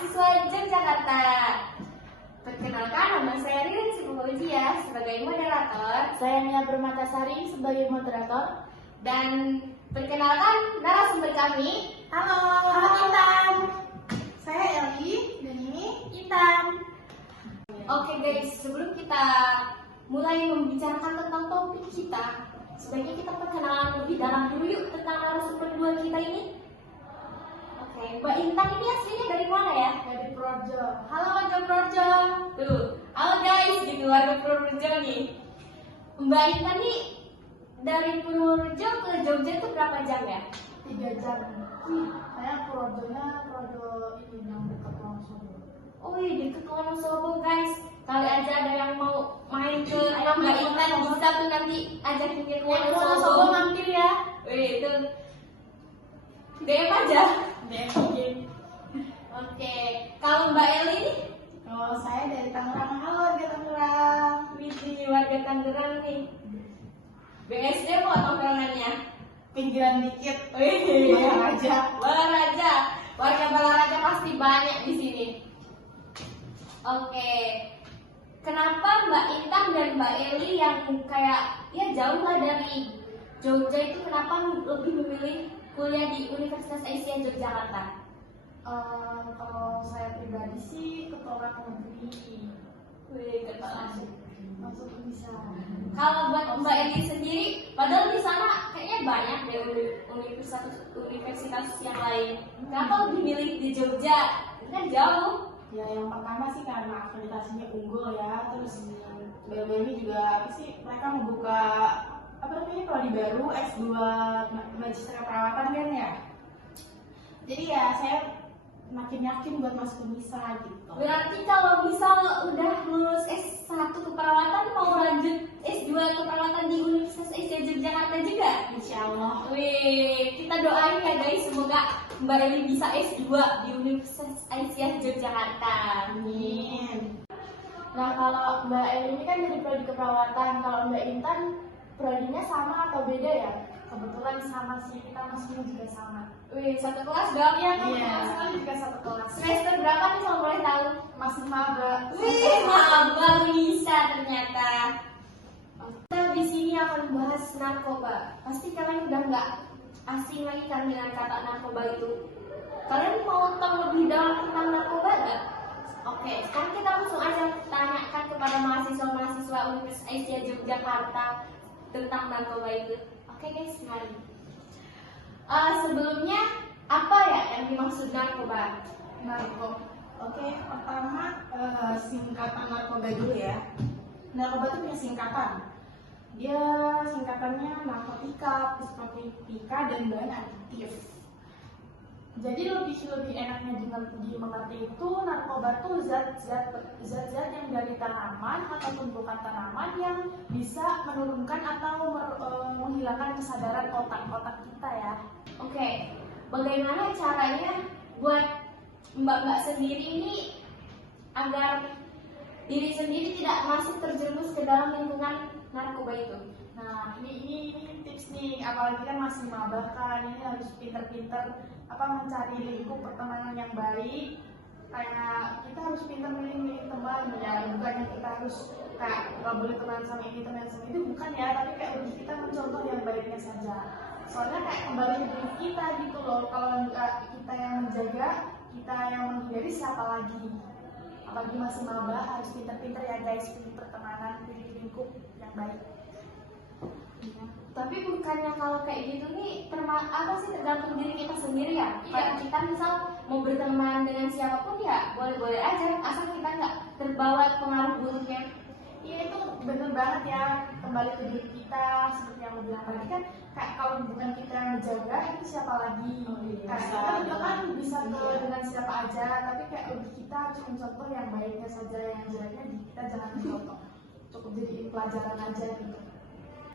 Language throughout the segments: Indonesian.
mahasiswa Yogyakarta. Perkenalkan, nama saya Rin Sibukojia sebagai moderator. Saya Mia Permatasari sebagai moderator. Dan perkenalkan narasumber kami. Halo Intan. Saya Eli dan ini Intan. Oke guys, sebelum kita mulai membicarakan tentang topik kita, sebaiknya kita perkenalan lebih dalam dulu yuk tentang narasumber dua kita ini. Oke, Mbak Intan ini aslinya dari mana ya? Dari Projo. Halo warga Projo. Tuh, halo guys, di warga Projo nih. Mbak Intan nih dari Purworejo ke Jogja itu berapa jam ya? 3 jam. Saya Projonya Projo ini yang dekat Wonosobo. Oh iya, deket Wonosobo guys. Kali aja ada yang mau main ke rumah Mbak Intan, bisa tuh nanti ajakin dia ke Wonosobo mampir ya. Wih, itu DM aja. DM. Oke, kalau Mbak Eli nih? Kalau saya dari Tangerang. Halo warga Tangerang. Wih, warga Tangerang nih. BSD mau tongkrongannya? Pinggiran dikit. Wih, Balaraja. Balaraja. Warga Balaraja pasti banyak di sini. Oke. Kenapa Mbak Intan dan Mbak Eli yang kayak ya jauh lah dari Jogja itu kenapa lebih memilih kuliah di Universitas Asia Yogyakarta? Kalau saya pribadi sih ketolak negeri. Wih, ketolak. Masuk bisa. Kalau buat Mbak Eli sendiri, padahal di sana kayaknya banyak deh universitas yang lain. Kenapa lebih milih di Jogja? Ini kan jauh. Ya yang pertama sih karena akreditasinya unggul ya, terus BMI juga apa sih mereka membuka apa namanya prodi baru S2 Magister Keperawatan kan ya. Jadi ya saya makin yakin buat masuk Unisa gitu. Berarti kalau misal udah lulus S1 keperawatan mau lanjut S2 keperawatan di Universitas Asia Yogyakarta juga? Insya Allah. Wih, kita doain ya guys, semoga Mbak Eli bisa S2 di Universitas Asia Yogyakarta. Amin. Nah, kalau Mbak Eli ini kan dari prodi keperawatan, kalau Mbak Intan prodinya sama atau beda ya? Kebetulan sama sih, kita masuknya juga sama. Wih, satu kelas dong ya kan? Iya, sekali juga satu kelas. Semester berapa nih kalau boleh tahu? Masih maba. Wih, maba bisa ternyata. Kita di sini akan bahas narkoba. Pasti kalian udah nggak asing lagi kan dengan kata narkoba itu. Kalian mau tahu lebih dalam tentang narkoba nggak? Oke, sekarang kita langsung aja tanyakan kepada mahasiswa-mahasiswa Universitas Asia Yogyakarta tentang narkoba itu. Oke guys, mari. Sebelumnya apa ya yang dimaksud narkoba? Oke, pertama singkatan narkoba dulu ya. Narkoba itu punya singkatan. Dia singkatannya narkotika, psikotika, dan bahan adiktif. Jadi lebih enaknya dimengerti itu narkoba itu zat-zat yang dari tanaman ataupun bukan tanaman yang bisa menurunkan atau menghilangkan kesadaran otak kita ya. Oke, bagaimana caranya buat mbak-mbak sendiri ini agar diri sendiri tidak masuk terjerumus ke dalam lingkungan narkoba itu? Nah, ini tips nih, apalagi kan masih maba kan, ini harus pinter-pinter mencari lingkup pertemanan yang baik. Kayak kita harus pinter milih teman ya, bukannya kita harus kayak nggak boleh teman sama ini bukan ya, tapi kayak lebih kita mencontoh yang baiknya saja. Soalnya kayak kembali ke diri kita gitu loh, kalau nggak kita yang menjaga, kita yang menghindari siapa lagi? Apalagi masih maba harus pinter-pinter ya guys, pilih pertemanan, pilih lingkup yang baik. Tapi bukannya kalau kayak gitu nih tergantung diri kita sendiri ya? Kalau kita misal mau berteman dengan siapapun ya boleh-boleh aja, asal kita nggak terbawa pengaruh buruknya. Iya itu bener banget ya, kembali ke diri kita seperti yang lo bilang tadi kan, kayak kalau bukan kita yang menjaga itu siapa lagi? Kayak kita kan bisa dengan siapa aja, tapi kayak lebih kita cuma contoh yang baiknya saja, yang jeleknya kita jangan contoh, cukup jadi pelajaran aja gitu.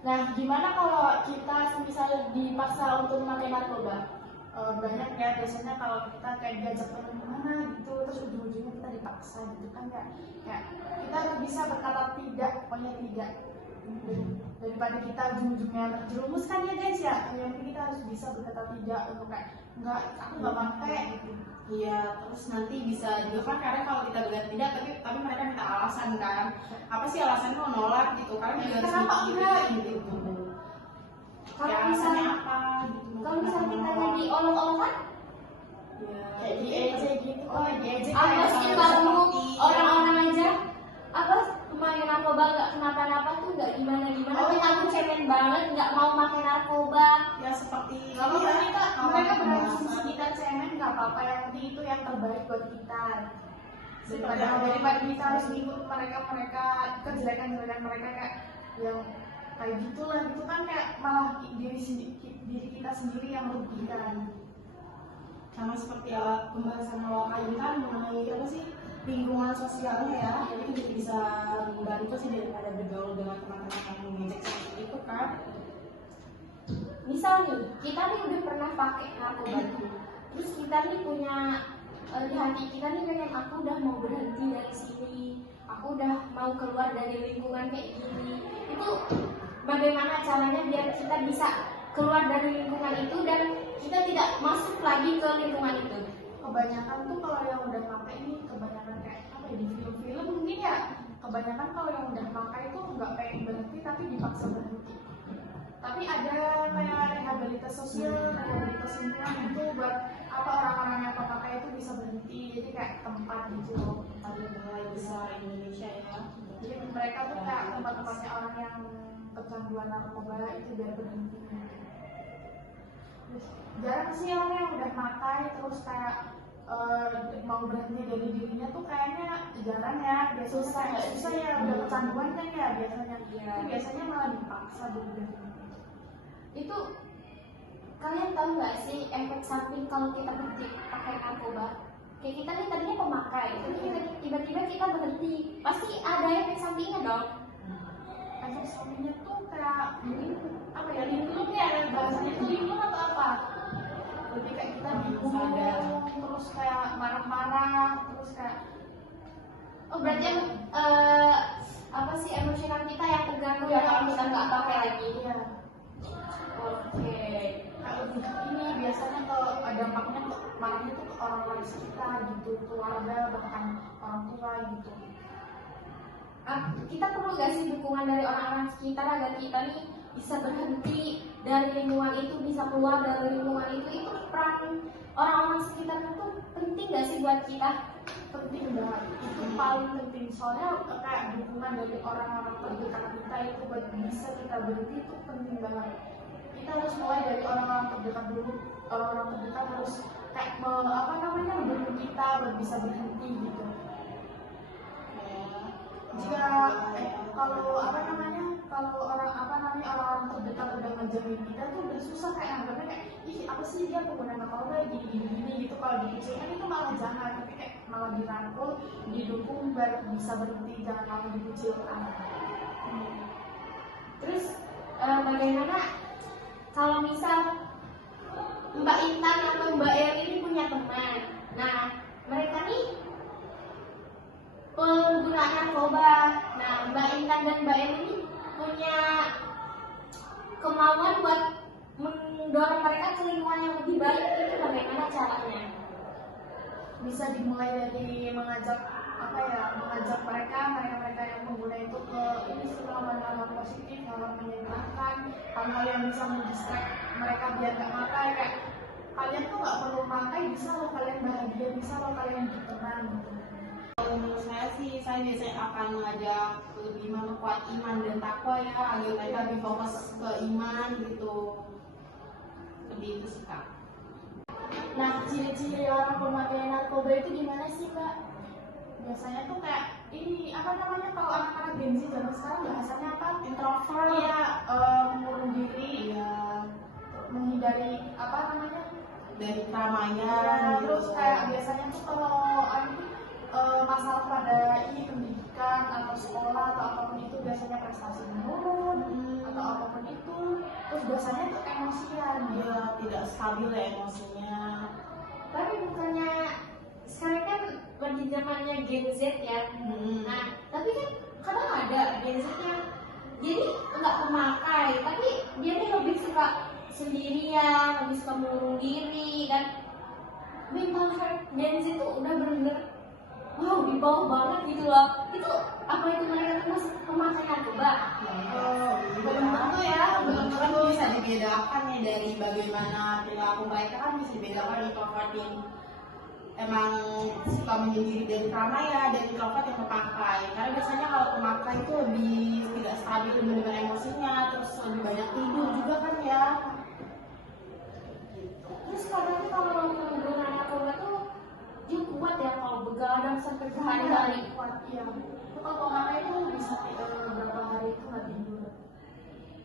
Nah, gimana kalau kita misalnya dipaksa untuk memakai narkoba? Banyak ya, biasanya kalau kita kayak diajak kemana gitu, terus ujung-ujungnya kita dipaksa gitu kan, kayak kita bisa berkata tidak, pokoknya tidak. Daripada kita ujung-ujungnya terjerumus kan ya guys ya, yang penting kita harus bisa berkata tidak untuk kayak enggak, aku nggak pakai gitu. Iya, terus nanti bisa juga kan karena kalau kita berkata tidak, tapi mereka minta alasan kan, apa sih alasannya mau nolak gitu, kalian juga harus Kenapa mikir enggak? gitu. Kalau Ya, misalnya alasannya apa gitu. kalau misalnya kita jadi olok-olokan, Ya, Kayak diejek gitu, oh diejek apa kayak sih sama kamu seperti orang-orang aja apa main narkoba nggak kenapa-napa tuh nggak gimana-gimana, Oh. tapi aku cemen banget nggak mau makan narkoba. ya seperti nggak apa-apa kita, mereka berani pembahasan. kita cemen nggak apa-apa, yang penting itu yang terbaik buat kita. Seperti Daripada kita harus ngikut mereka kejelekan mereka kayak yang kayak gitulah gitu kan, kayak malah diri kita sendiri yang merugikan. Sama seperti pembahasan awal kali kan mengenai apa sih lingkungan sosialnya ya, jadi juga bisa membantu sih daripada bergaul dengan teman-teman yang mengejek seperti itu kan. Misal nih kita nih udah pernah pakai narkoba tuh, terus kita nih punya di hati kita nih pengen aku udah mau berhenti dari sini, aku udah mau keluar dari lingkungan kayak gini. Itu bagaimana caranya biar kita bisa keluar dari lingkungan itu dan kita tidak masuk lagi ke lingkungan itu? Kebanyakan tuh kalau yang udah pakai ini kebanyakan kayak apa ya, di film-film mungkin ya, kebanyakan kalau yang udah pakai itu nggak pengen berhenti tapi dipaksa berhenti. Tapi ada kayak rehabilitas sosial, rehabilitas lingkungan itu buat apa orang-orang yang pemakai itu bisa berhenti, jadi kayak tempat gitu loh, tempat yang mulai besar Indonesia ya. Jadi mereka tuh kayak tempat-tempatnya orang yang kecanduan narkoba itu biar berhenti. Jarang sih orang yang udah pakai terus kayak mau berhenti dari dirinya tuh kayaknya jarang ya. Biasanya susah ya, udah kecanduan kan ya biasanya. Itu biasanya malah dipaksa dulu. Itu kalian tahu nggak sih efek samping kalau kita berhenti pakai narkoba? Kayak kita nih tadinya pemakai, tapi tiba-tiba kita berhenti, pasti ada efek sampingnya dong. Efek sampingnya tuh kayak mungkin apa ya, linglung ya, bahasanya tuh linglung atau apa? Lebih kayak kita bingung, terus kayak marah-marah, terus kayak Oh berarti apa sih emosional kita yang terganggu ya kalau kita nggak pakai lagi? iya. Oke. Kalau ini biasanya kalau dampaknya tuh marahnya tuh ke orang-orang sekitar gitu, keluarga bahkan orang tua gitu. Kita perlu gak sih dukungan dari orang-orang sekitar agar kita nih bisa berhenti dari lingkungan itu, bisa keluar dari lingkungan itu? Itu peran orang-orang sekitar itu penting gak sih buat kita? Penting banget, itu paling penting, soalnya kayak dukungan dari orang-orang terdekat kita itu buat bisa kita berhenti itu penting banget. Kita harus mulai dari orang-orang terdekat dulu, orang-orang terdekat harus kayak mendukung kita buat bisa berhenti gitu. Jika kalau orang-orang terdekat udah ngejamin kita tuh udah susah, kayak anggapnya kayak ih apa sih dia pengguna narkoba gini gitu. Kalau dikucilkan itu malah jangan, tapi kayak malah dirangkul, didukung biar bisa berhenti, jangan malah dikucilkan. Terus bagaimana kalau misal Mbak Intan atau Mbak Eri ini punya teman, nah mereka nih pengguna narkoba, nah Mbak Intan dan Mbak Eri ini punya kemauan buat mendorong mereka ke lingkungan yang lebih baik, itu bagaimana caranya? Bisa dimulai dari mengajak mereka yang pengguna itu ke ini sebuah hal positif, hal menyenangkan, hal-hal yang bisa mendistract mereka biar nggak makai. Kayak kalian tuh nggak perlu makai, bisa loh kalian bahagia, bisa loh kalian hidup tenang gitu. Menurut saya sih, saya biasanya akan mengajak lebih memperkuat iman dan takwa ya, agar mereka lebih fokus ke iman gitu. Lebih itu sih Kak. Nah ciri-ciri orang pemakai narkoba itu gimana sih Mbak? Biasanya tuh kayak ini kalau anak-anak Gen Z zaman sekarang bahasanya apa? Introvert. Iya, mengurung diri, Ya, menghindari dari keramaian ya, gitu. terus kayak biasanya tuh kalau masalah pada ini pendidikan atau sekolah atau apapun itu biasanya prestasi menurun atau apapun itu, terus biasanya tuh emosian Dia tidak stabil ya emosinya. Tapi bukannya sekarang kan lagi zamannya Gen Z ya. Nah, tapi kan kadang ada Gen Z yang jadi nggak pemakai, tapi dia nih lebih suka sendirian, lebih suka mengurung diri, dan mental health Gen Z itu udah bener-bener wow, di bawah banget gitu loh. Itu apa itu mereka termasuk pemakai narkoba? Belum tentu ya, belum tentu bisa dibedakan ya dari bagaimana perilaku mereka kan bisa dibedakan introvert yang emang suka menyendiri dari keramaian dan introvert yang memakai. Karena biasanya kalau pemakai itu lebih tidak stabil dengan emosinya, terus lebih banyak tidur juga kan ya. Terus katanya kalau penggunaan narkoba tuh dia kuat ya kalau begadang sampai berhari-hari. Kuat, iya. Kalau pemakai itu bisa beberapa hari itu nggak tidur.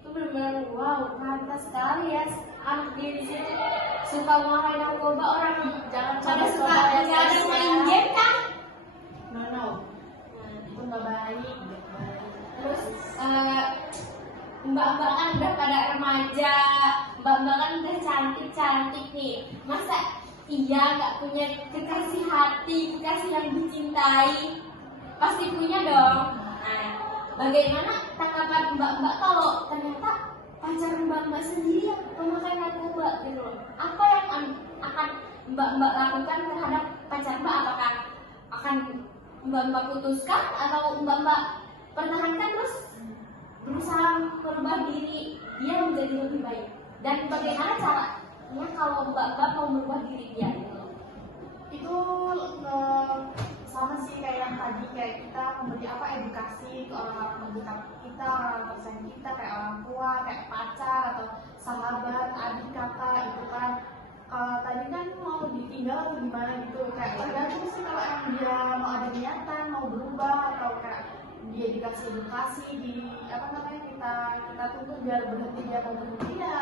Itu benar-benar wow, pantas sekali ya anak Gen Z itu suka memakai narkoba. Orang Jangan pada suka coba-coba ya, begadang guys, main ya. game kan. No. Itu nggak baik. Terus mbak-mbak kan udah pada remaja, mbak-mbak kan udah cantik-cantik nih. Masa iya nggak punya kekasih hati, kekasih yang dicintai? Pasti punya dong. Nah, bagaimana tanggapan mbak-mbak kalau ternyata pacar mbak-mbak sendiri yang pemakai narkoba gitu loh? Apa yang akan mbak-mbak lakukan terhadap pacar mbak? Apakah akan mbak-mbak putuskan atau mbak-mbak pertahankan terus berusaha merubah diri dia menjadi lebih baik? Dan bagaimana caranya kalau mbak-mbak mau merubah diri dia gitu loh? Itu sama sih kayak yang tadi, kayak kita memberi edukasi ke orang-orang terdekat kita, orang tersayang kita, kayak orang tua, kayak pacar atau sahabat, adik kakak gitu kan. Kalau tadi kan mau ditinggal atau gimana gitu, kayak tergantung sih kalau emang dia mau ada niatan mau berubah atau kayak dia dikasih edukasi kita tunggu biar berhenti, dia akan berhenti ya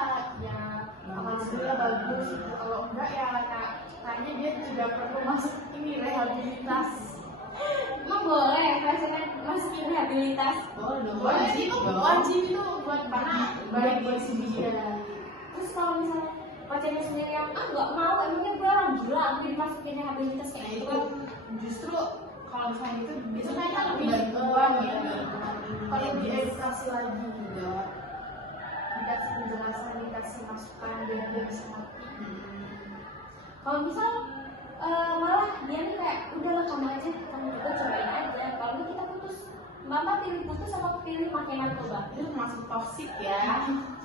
alhamdulillah bagus gitu. Kalau enggak ya kayaknya dia juga perlu masuk ini rehabilitas. Emang boleh pacaran masukin rehabilitas? Boleh dong. Wajib itu buat baik buat si dia. Terus kalau misalnya pacarnya sendiri yang nggak mau, emangnya gue orang gila aku dimasukin rehabilitas kayak gitu? Justru kalau misalnya itu biasanya Sebenarnya kan lebih bantuan ya, kalau diedukasi lagi juga, dikasih penjelasan, dikasih masukan biar dia bisa ngerti. Kalau misal malah dia nih kayak udahlah kamu aja, kamu juga cobain aja. Kalau ini kita putus, mama pilih putus apa pilih pakai narkoba? Itu masuk toxic ya.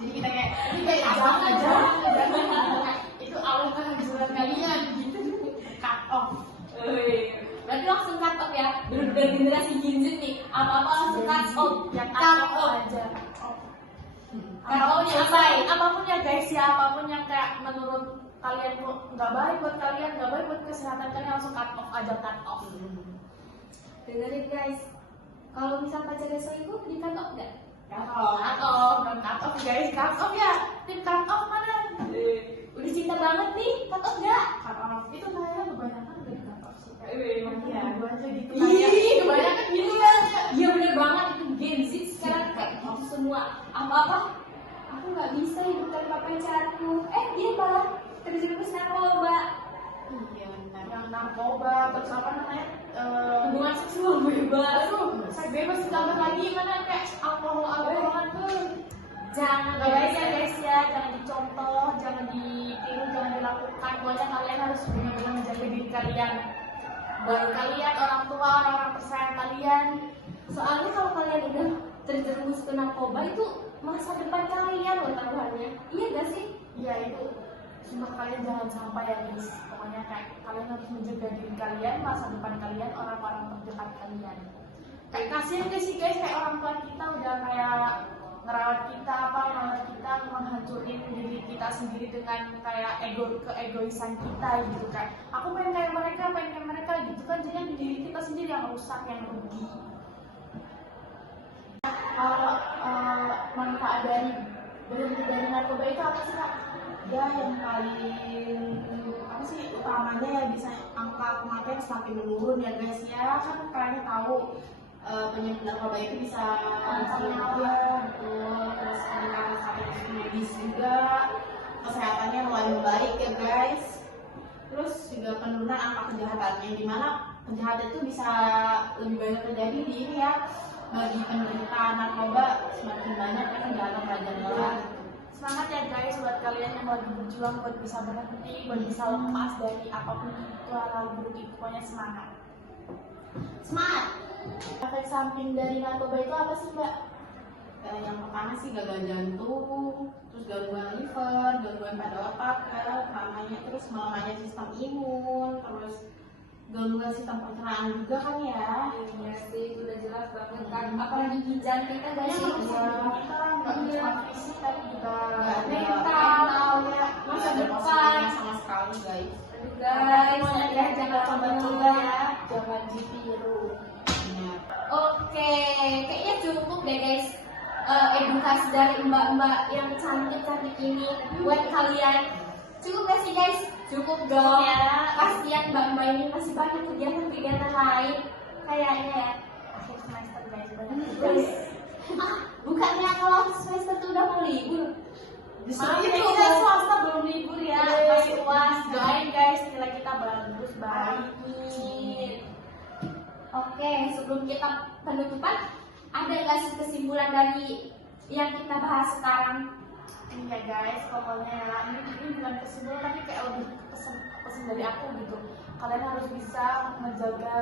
Jadi kita kayak Ini kayak jangan. Itu awal kehancuran kalian gitu. cut off. Berarti langsung cut off ya. Bener-bener generasi Gen Z nih, apa-apa langsung cut off. Ya Cut cut off. off aja. Apapun yang baik. Apapun ya guys ya, apapun yang kayak menurut kalian nggak baik buat kalian, nggak baik buat kesehatan kalian, langsung cut off aja, cut off. Dengerin guys, kalau misal pacarnya selingkuh di cut off nggak? Cut off. Cut off guys, cut off ya. Tim cut off mana? Udah cinta banget nih, cut off nggak? Cut off itu kayaknya kebanyakan udah cut off sih. Iya. Gue aja gitu. Ih, Kebanyakan gitu kan. Iya bener banget, itu Gen Z sekarang kayak gitu semua. Apa-apa, aku nggak bisa hidup tanpa pacarku. Dia malah terjerumus narkoba. Iya, yang narkoba, terus apa namanya? Hubungan seksual bebas. Aduh, saya bebas ditambah lagi mana kayak alkoholan tuh. Jangan Gak baik ya guys ya, jangan dicontoh, jangan ditiru, jangan dilakukan. Pokoknya kalian harus benar-benar menjaga diri kalian. Baik kalian, orang tua, orang-orang tersayang kalian. Soalnya kalau kalian udah terjerumus ke narkoba itu masa depan kalian loh taruhannya. Iya gak sih? Iya itu. Cuma kalian jangan sampai ya guys. Pokoknya kayak kalian harus menjaga diri kalian, masa depan kalian, orang-orang terdekat kalian. Kayak kasihan gak sih guys, kayak orang tua kita udah kayak ngerawat kita, menghancurin diri kita sendiri dengan kayak keegoisan kita gitu kan. Aku pengen kayak mereka gitu kan, jadi diri kita sendiri yang rusak, yang rugi. Kalau manfaat dari berhenti dari narkoba itu apa sih kak? Ya yang paling apa sih utamanya ya bisa angka kematian semakin menurun ya guys ya, kan kalian tahu penyakit narkoba itu bisa nyawa betul, terus dengan sakit medis juga, kesehatannya mulai membaik ya guys, terus juga penurunan angka kejahatannya, dimana kejahatan itu bisa lebih banyak terjadi di ini ya, bagi penderita narkoba semakin banyak kan nggak akan jalan. Semangat ya guys buat kalian yang lagi berjuang buat bisa berhenti, buat bisa lepas dari apapun itu hal buruk itu, pokoknya semangat. Semangat. Efek samping dari narkoba itu apa sih Mbak? Yang pertama sih gagal jantung, terus gangguan liver, gangguan pada otak, namanya, terus melemahnya sistem imun, terus gangguan sistem pencernaan juga kan ya. Iya sih, udah jelas banget kan. Apalagi ginjal kita guys Iya, ya. kita kan nggak cuma fisik tapi juga mental ya, masa depan. Sama sekali guys. Aduh guys, ya jangan coba-coba ya, jangan ditiru. Iya. Oke, kayaknya cukup deh guys. Edukasi dari mbak-mbak yang cantik-cantik ini buat kalian. Cukup gak sih guys? Cukup dong ya. Kasihan mbak-mbak ini masih banyak kegiatan-kegiatan lain kayaknya ya. Akhir semester guys, banyak tugas. Bukannya kalau semester itu udah mau libur? Maaf ya, Justru kita swasta belum libur ya, Yeay. masih UAS. Doain guys, nilai kita bagus, baik. Oke, sebelum kita penutupan, ada nggak sih kesimpulan dari yang kita bahas sekarang? Iya guys, pokoknya ya, ini bukan kesimpulan tapi kayak lebih pesan dari aku gitu. Kalian harus bisa menjaga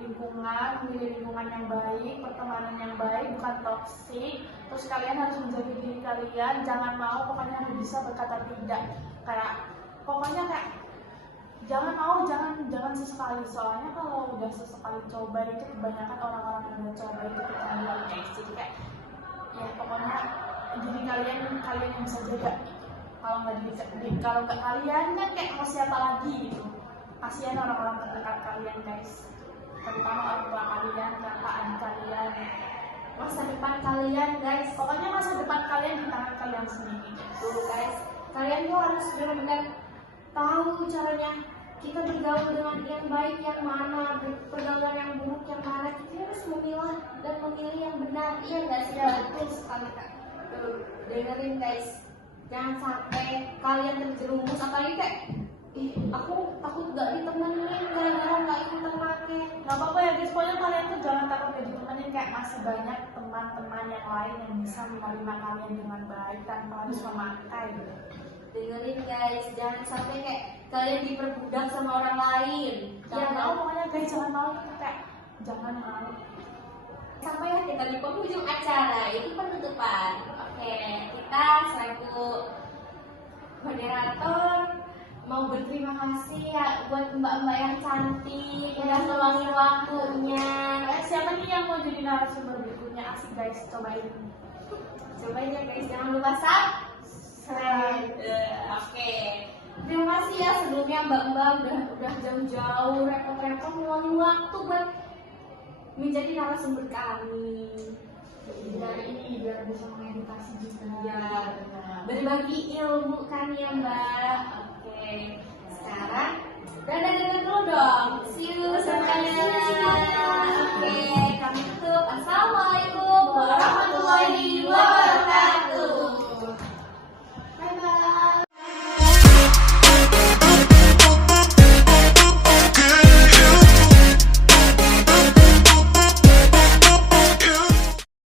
lingkungan, memilih lingkungan yang baik, pertemanan yang baik, bukan toksik. Terus kalian harus menjaga diri kalian, jangan mau pokoknya harus bisa berkata tidak. Pokoknya jangan mau, jangan sesekali. Soalnya kalau udah sesekali coba itu kebanyakan orang-orang yang udah coba itu kecanduan guys. Jadi kayak ya pokoknya diri kalian yang bisa jaga. Kalau nggak kalian kan kayak mau siapa lagi gitu. Kasihan orang-orang terdekat kalian guys, terutama orang tua kalian, kakak adik kalian. Masa depan kalian guys. Pokoknya masa depan kalian di tangan kalian sendiri. Tuh guys, kalian tuh harus benar-benar tahu caranya kita bergaul dengan yang baik yang mana, pergaulan yang buruk yang mana. Kita harus memilah dan memilih yang benar. Iya nggak sih? Ya. Betul sekali kak. Tuh, dengerin guys, jangan sampai kalian terjerumus apalagi kayak aku takut gak ditemenin gara-gara gak ikutan make. Gak apa-apa ya guys, pokoknya kalian tuh jangan takut gak ditemenin, kayak masih banyak teman-teman yang lain yang bisa menerima kalian dengan baik tanpa harus memakai gitu. Dengerin guys, jangan sampai kayak kalian diperbudak sama orang lain. Jangan mau, pokoknya guys jangan mau gitu, kayak jangan mau. Sampai ya kita di penghujung acara, itu penutupan. Oke, kita selaku moderator mau berterima kasih ya buat mbak-mbak yang cantik udah meluangin waktunya. Siapa nih yang mau jadi narasumber berikutnya? Asik guys, cobain. Cobain ya guys, jangan lupa subscribe. Oke. Terima kasih ya sebelumnya mbak-mbak udah jauh-jauh repot-repot meluangin waktu buat menjadi narasumber kami. Dari ini biar bisa mengedukasi juga. Ya, berbagi ilmu kan ya mbak. Oke, sekarang dadah dulu dong. See you semuanya. Oke.